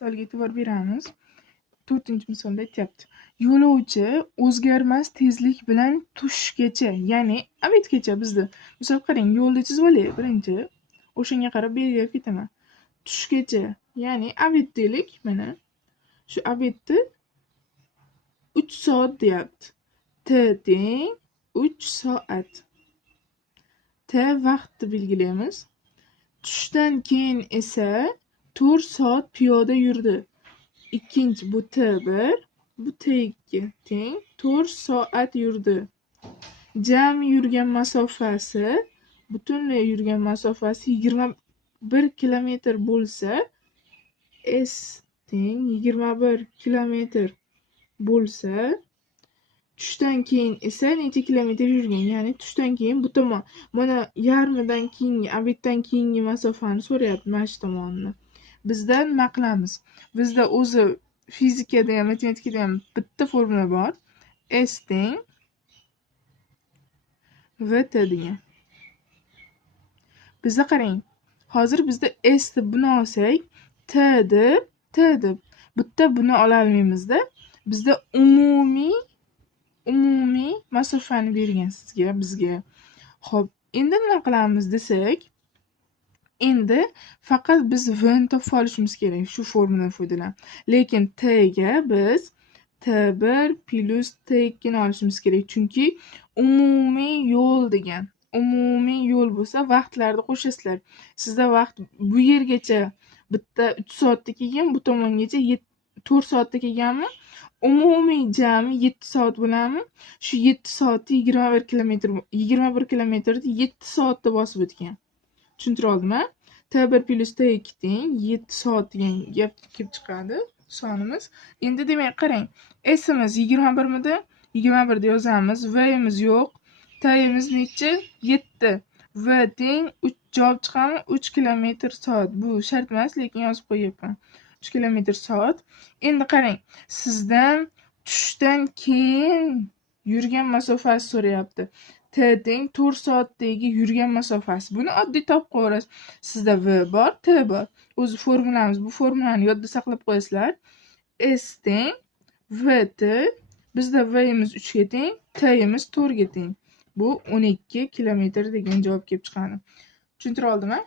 Misolga e'tibor beramiz. 4-misolda aytyapti. Yo'lovchi o'zgarmas tezlik bilan tushgacha, ya'ni obedgacha bizda. Misol qarang, yo'lni chizib olay birinchi. O'shanga qarab belgilab ketaman. Tushgacha, ya'ni obed deylik, mana. Shu obedni 3 soat deyapti. T teng 3 soat. T vaqtni belgilaymiz. Tushdan keyin esa 4 soat piyoda yurdi. Ikkinchi bu T1, bu T2 teng 4 soat yurdi. Jami yurgan masofasi, butunlay yurgan masofasi 21 kilometr bo'lsa, S teng 21 kilometr bo'lsa, tushdan keyin esa necha kilometr yurgan? Ya'ni tushdan keyin bu tomon, mana yarmidan keyingi, obeddan keyingi masofani so'rayapti, mana shu tomonni. Bizdan nima qilamiz? Bizda o'zi fizikada ham, matematikada ham bitta formula bor. S teng VT degan. Bizda qarang. Hozir bizda S deb buni olsak, T deb bitta buni ola olmaymizda. Bizda umumiy masofani bergan sizga, bizga. Xo'p, endi nima qilamiz desak, endi faqat biz V ni topib olishimiz kerak shu formuladan foydalanib. Lekin T ga biz T1 plus T2 ni olishimiz kerak. Chunki umumiy yo'l degan. Umumiy yo'l bo'lsa vaqtlarni qo'shasizlar. Sizda vaqt bu yergacha bitta 3 soatda kelgan, bu tomongacha 4 soatda kelganmi? Umumiy jami 7 soat bo'ladimi? Shu 7 soatni 21 kilometrni 7 soatda bosib o'tgan. Tushuntira oldimmi? T1 plus T2 teng 7 soat degan gap kelib chiqadi sonimiz. Endi demak qarang, S'imiz 21 midi? 21 deb yozamiz. V'imiz yo'q. T'imiz necha? 7. V teng 3 javob chiqadimi? 3 kilometr soat. Bu shart emas, lekin yozib qo'yapman. 3 kilometr soat. Endi qarang, sizdan tushdan keyin yurgan masofasi so'rayapti. T teng 4 soatdagi yurgan masofasi. Buni oddiy topib qo'yasiz. Sizda V bor, T bor. O'zi formulamiz, bu formulani yodda saqlab qo'yasizlar. S teng VT, bizda V'imiz 3 ga teng, T'imiz 4 ga teng. Bu 12 kilometr degan javob kelib chiqadi. Tushuntira oldimmi?